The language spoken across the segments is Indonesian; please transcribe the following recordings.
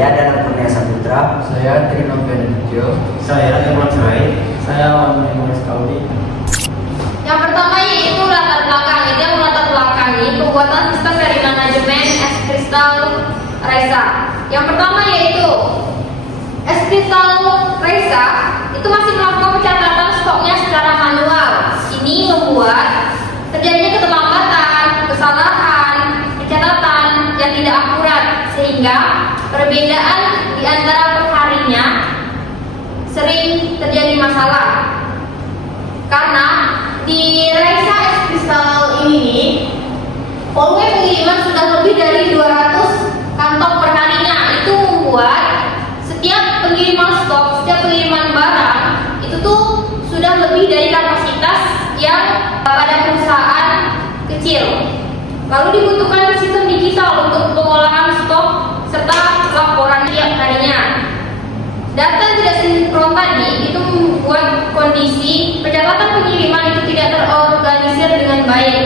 Saya Danang Kurnia Saputra. Saya Trino Benjo. Saya Irwan Surai. Saya Wani Muhammad Kaudi. Yang pertama yaitu latar belakangi pembuatan sistem dari manajemen es kristal Raisa. Yang pertama yaitu es kristal Raisa itu masih melakukan pencatatan stoknya secara manual. Ini membuat terjadinya keterlambatan, kesalahan, pencatatan yang tidak akurat, sehingga perbedaan di antara perharinya sering terjadi masalah. Karena di Raisa es kristal ini volume pengiriman sudah lebih dari 200 kantong per harinya. Itu membuat setiap pengiriman stok, setiap pengiriman barang itu tuh sudah lebih dari kapasitas yang pada perusahaan kecil. Lalu dibutuhkan sistem digital untuk pengolahan stok serta laporan tiap harinya. Data yang tidak sinkron tadi itu membuat kondisi pencatatan pengiriman itu tidak terorganisir dengan baik.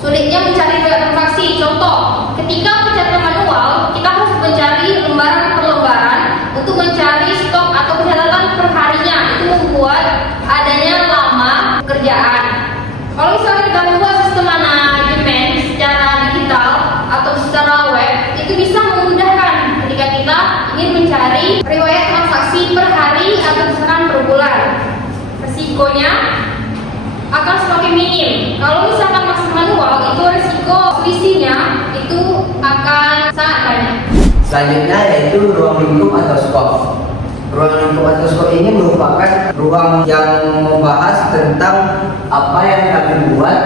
Sulitnya mencari transaksi. Contoh, ketika pencatatan manual, kita harus mencari lembaran per lembaran untuk mencari stok atau pencatatan per harinya. Itu membuat adanya lama pekerjaan. Kalau misalnya kita membuat sistem manajemen secara digital atau secara web, itu bisa memudahkan ketika kita ingin mencari riwayat transaksi per hari atau misalkan per bulan. Resikonya akan semakin minim. Kalau misalkan masih manual, itu resiko selisihnya itu akan sangat banyak. Selanjutnya yaitu ruang lingkup atau skop. Ruang lingkup atau skop ini merupakan ruang yang membahas tentang apa yang kami buat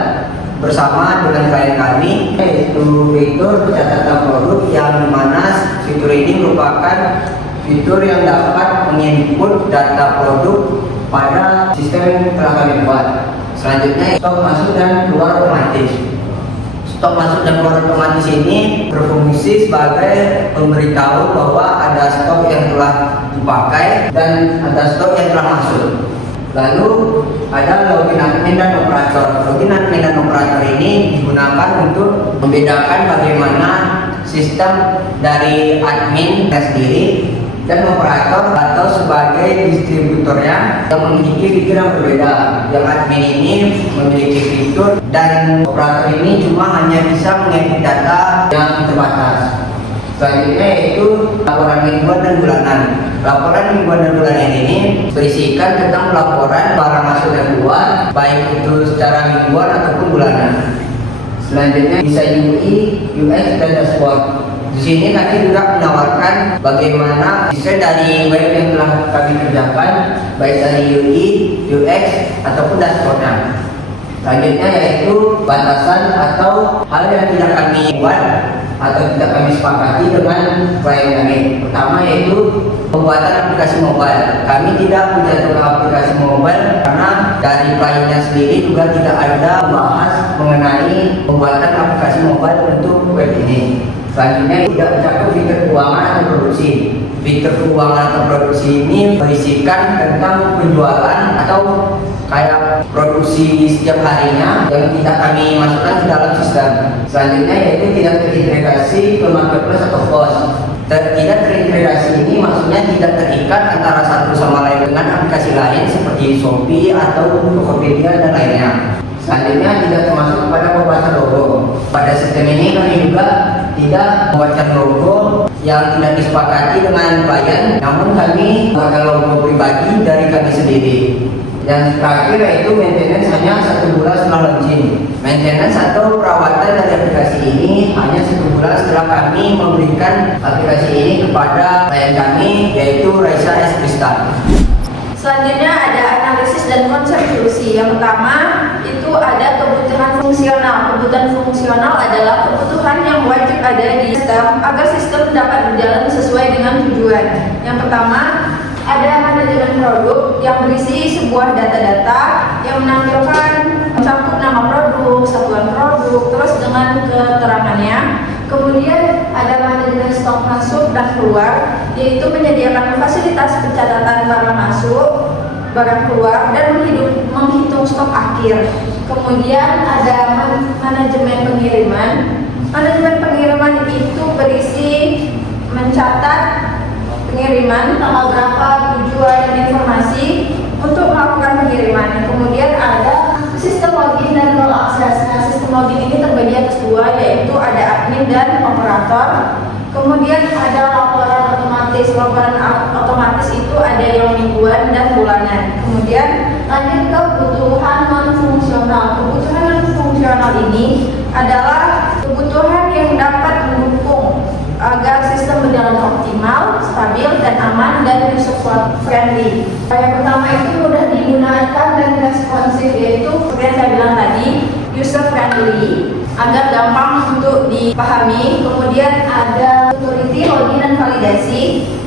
bersama dengan klien kami, yaitu fitur pencatatan produk, yang mana fitur ini merupakan fitur yang dapat menginput data produk pada sistem yang telah kami buat. Selanjutnya stok masuk dan keluar otomatis. Stok masuk dan keluar otomatis ini berfungsi sebagai pemberitahu bahwa ada stok yang telah dipakai dan ada stok yang telah masuk. Lalu ada login admin dan operator. Login admin dan operator ini digunakan untuk membedakan bagaimana sistem dari admin sendiri dan operator atau sebagai distributornya yang memiliki fitur yang berbeda. Yang admin ini memiliki fitur dan operator ini cuma hanya bisa mengedit data yang terbatas. Selanjutnya yaitu laporan mingguan dan bulanan. Laporan mingguan dan bulanan ini berisikan tentang laporan barang masuk dan keluar, baik itu secara mingguan ataupun bulanan. Selanjutnya bisa UI, UX dan dashboard. Di sini kami juga menawarkan bagaimana desain dari web yang telah kami kerjakan, baik dari UI, UX ataupun dashboardnya. Selanjutnya yaitu batasan atau hal yang tidak kami buat atau tidak kami sepakati dengan klien kami. Pertama yaitu pembuatan aplikasi mobile. Kami tidak punya aplikasi mobile karena dari kliennya sendiri juga tidak ada bahas mengenai pembuatan aplikasi mobile untuk web ini. Selanjutnya tidak mencakup fitur keuangan atau produksi. Fitur keuangan atau produksi ini berisikan tentang penjualan atau kayak produksi setiap harinya yang tidak kami masukkan ke dalam sistem. Selanjutnya yaitu tidak terintegrasi ke marketplace atau pos. Tidak terintegrasi ini maksudnya tidak terikat antara satu sama lain dengan aplikasi lain seperti Shopee atau Tokopedia dan lainnya. Selanjutnya tidak termasuk kepada pembuatan logo. Pada sistem ini kami juga tidak membuatkan logo yang tidak disepakati dengan klien, namun kami membuatkan logo pribadi dari kami sendiri. Yang terakhir yaitu maintenance hanya 1 bulan setelah launching. Maintenance atau perawatan dari aplikasi ini hanya 1 bulan setelah kami memberikan aplikasi ini kepada klien kami, yaitu Raisa es kristal. Selanjutnya ada analisis dan konsep solusi. Yang pertama itu ada kebutuhan fungsional. Kebutuhan fungsional adalah kebutuhan yang wajib ada di sistem agar sistem dapat berjalan sesuai dengan tujuan. Yang pertama ada manajemen produk yang berisi sebuah data-data yang menampilkan mencakup nama produk, satuan produk, terus dengan keterangannya. Kemudian ada manajemen stok masuk dan keluar, yaitu menyediakan fasilitas pencatatan barang masuk, barang keluar, dan menghitung stok akhir. Kemudian ada manajemen pengiriman. Manajemen pengiriman itu berisi mencatat pengiriman, tanggal berapa, tujuan, dan informasi untuk melakukan pengiriman. Kemudian ada sistem login dan role access. Nah, sistem login ini terbagi atas dua, yaitu ada admin dan operator. Kemudian ada laporan otomatis. Laporan otomatis itu ada yang mingguan dan bulanan. Kemudian lanjut ke kebutuhan non fungsional. Kebutuhan non fungsional ini adalah kebutuhan yang dapat mendukung agar sistem berjalan optimal, stabil, dan aman, dan user friendly. Yang pertama itu mudah digunakan dan responsif, yaitu seperti yang saya bilang tadi, user friendly, agar gampang untuk dipahami. Kemudian ada security, login, dan validasi.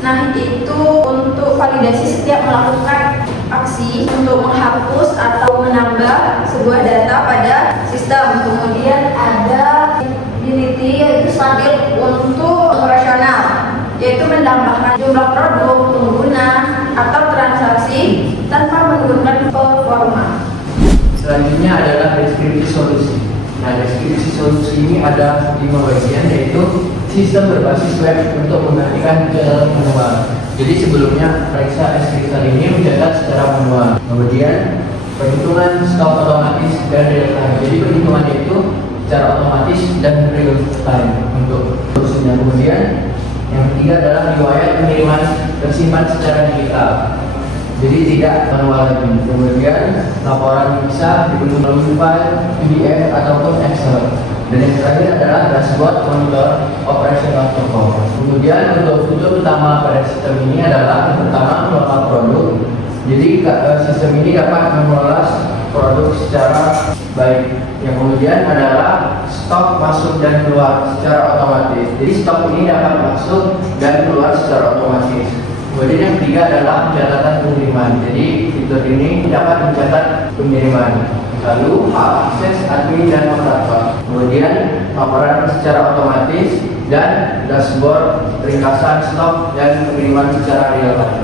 Nah, itu untuk validasi setiap melakukan aksi untuk menghapus atau menambah sebuah data pada sistem. Kemudian ada stability, yaitu stabil untuk operasional, yaitu menambahkan jumlah produk, pengguna, atau transaksi tanpa menurunkan performa. Selanjutnya adalah deskripsi solusi. Nah, deskripsi solusi ini ada 5 bagian, yaitu sistem berbasis web untuk menggantikan jalan manual. Jadi sebelumnya Raisa Eskripsal ini mencatat secara manual. Kemudian perhitungan stok otomatis dan real time. Jadi perhitungannya itu secara otomatis dan real time untuk solusinya. Kemudian yang ketiga adalah riwayat pengiriman tersimpan secara digital, jadi tidak manual lagi. Kemudian laporan bisa dibentuk melalui file PDF ataupun Excel. Dan yang terakhir adalah dashboard monitor operasional toko. Kemudian untuk fitur utama pada sistem ini adalah yang pertama mengelola produk. Jadi sistem ini dapat mengelola produk secara baik. Yang kemudian adalah stok masuk dan keluar secara otomatis. Jadi stok ini dapat masuk dan keluar secara otomatis. Kemudian yang ketiga adalah pencatatan pengiriman. Jadi fitur ini dapat mencatat pengiriman. Lalu akses admin dan operator. Kemudian laporan secara otomatis dan dashboard ringkasan stok dan pengiriman secara real time.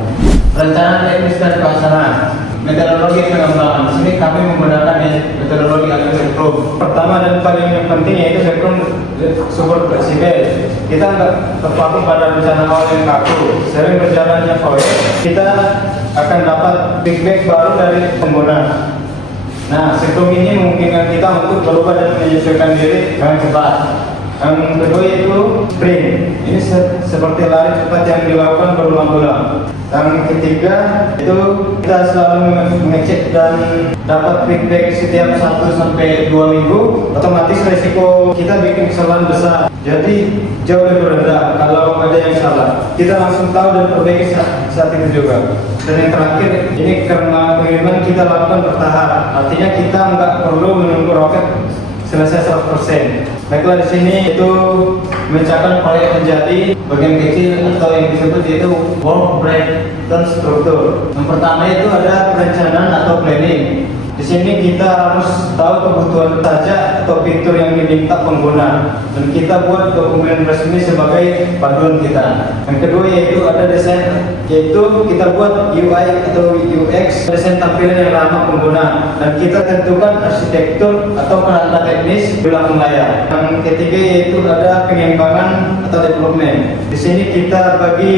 Rencana teknis dan pelaksanaan. Metodologi pengembangan. Di sini kami menggunakan metodologi Agile. Pertama dan paling penting yaitu support fleksibel. Kita nggak terpaku pada rencana awal yang kaku. Sering berjalannya proyek, kita akan dapat feedback baru dari pengguna. Nah, sistem ini memungkinkan kita untuk berubah dan menyesuaikan diri dengan cepat. Yang kedua itu sprint. Ini seperti lari cepat yang dilakukan berulang-ulang. Yang ketiga itu kita selalu mengecek dan dapat feedback setiap 1 sampai 2 minggu. Otomatis resiko kita bikin kesalahan besar, jadi jauh lebih rendah kalau ada yang salah. Kita langsung tahu dan perbaiki saat itu juga. Dan yang terakhir ini karena pengiriman kita lakukan bertahap, artinya kita nggak perlu menunggu roket selesai 100%. Baiklah, di sini itu memecahkan proyek menjadi bagian kecil atau yang disebut itu work breakdown struktur. Yang pertama itu ada perencanaan atau planning. Di sini kita harus tahu kebutuhan saja atau fitur yang diminta pengguna, dan kita buat dokumen resmi sebagai panduan kita. Yang kedua yaitu ada desain, yaitu kita buat UI atau UX, desain tampilan yang ramah pengguna, dan kita tentukan arsitektur atau penata teknis di belakang layar. Yang ketiga yaitu ada pengembangan atau development. Di sini kita bagi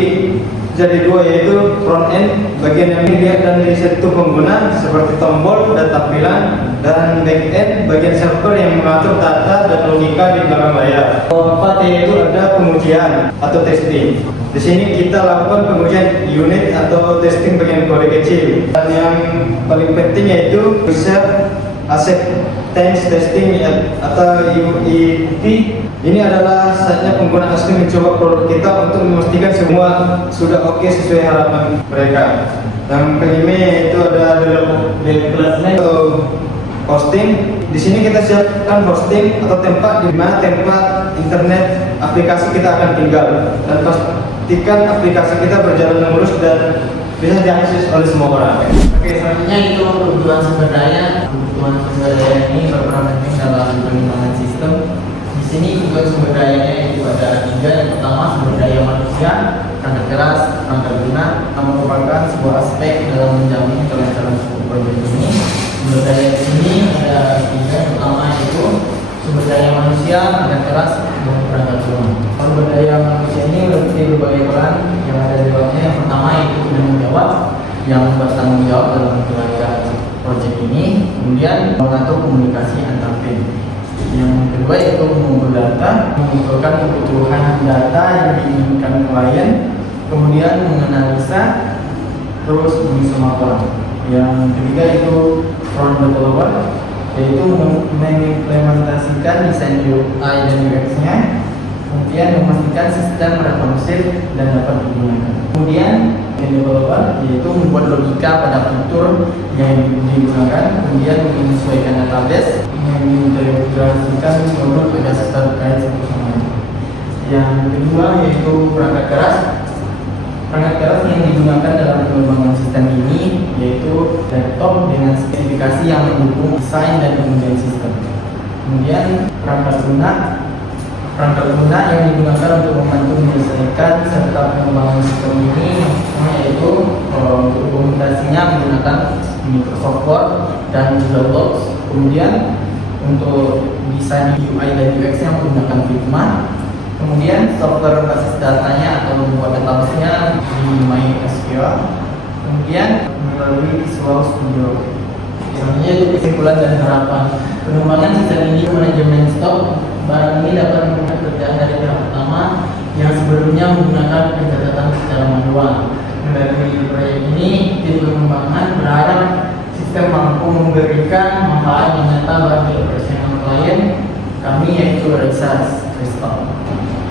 jadi dua, yaitu front end, bagian yang dilihat dan disentuh pengguna seperti tombol dan tampilan, dan back end, bagian server yang mengatur data dan logika di belakang layar. Keempat yaitu ada pengujian atau testing. Di sini kita lakukan pengujian unit atau testing bagian kode kecil. Dan yang paling penting yaitu user acceptance testing atau UAT. Ini adalah saatnya pengguna asli mencoba produk kita untuk memastikan semua sudah oke sesuai harapan mereka. Yang kelima yaitu ada development atau hosting. Di sini kita siapkan hosting atau tempat di mana tempat internet aplikasi kita akan tinggal, dan pastikan aplikasi kita berjalan mulus dan bisa diakses oleh semua orang. Oke, selanjutnya itu kebutuhan sumber daya. Kebutuhan sumber daya ini berperan penting dalam pengembangan sistem. Di sini kebutuhan sumber dayanya itu ada 3. Yang pertama sumber daya manusia, tenaga keras, tenaga guna, yang merupakan sebuah aspek dalam menjamin kelancaran proyek ini. Sumber daya di sini ada 3. Yang pertama itu sumber daya manusia, tenaga keras, dan tenaga guna. Sumber daya manusia ini memiliki berbagai peran yang ada di dalamnya. Yang pertama itu penanggung jawab, yang bertanggung jawab dalam menjalankan proyek ini. Kemudian mengatur komunikasi antar tim. Yang kedua itu mengumpul data, mengumpulkan kebutuhan data yang diinginkan klien, kemudian menganalisa, terus menyusun laporan. Yang ketiga itu front developer, yaitu mengimplementasikan desain UI dan UX-nya, kemudian memastikan sistem responsif dan dapat digunakan. Kemudian developer yaitu membuat logika pada fitur yang digunakan, kemudian menyesuaikan database, mengintegrasikan modul pada sistem terkait satu sama lain. Yang kedua yaitu perangkat keras. Perangkat keras yang digunakan dalam pengembangan sistem ini yaitu laptop dengan spesifikasi yang mendukung desain dan pengembangan sistem. Kemudian perangkat lunak yang digunakan untuk membantu menyelesaikan serta pengembangan sistem ini yaitu untuk dokumentasinya menggunakan Microsoft Word dan Google Docs. Kemudian untuk desain UI dan UX yang menggunakan Figma. Kemudian software basis datanya atau membuat database-nya di MySQL. Kemudian melalui Visual Studio. Selanjutnya itu kesimpulan dan harapan. Pengembangan sistem ini manajemen stok barang ini dapat menggunakan kerjaan dari pihak pertama yang sebelumnya menggunakan pencatatan secara manual. Melalui proyek ini, tim pengembangan berharap sistem mampu memberikan manfaat yang nyata bagi operasional klien kami yaitu Rexas Crystal.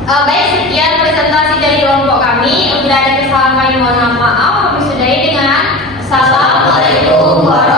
Baik, sekian presentasi dari kelompok kami. Bila ada kesalahan kami mohon maaf. Kami sudahi dengan Assalamualaikum warahmatullahi wabarakatuh.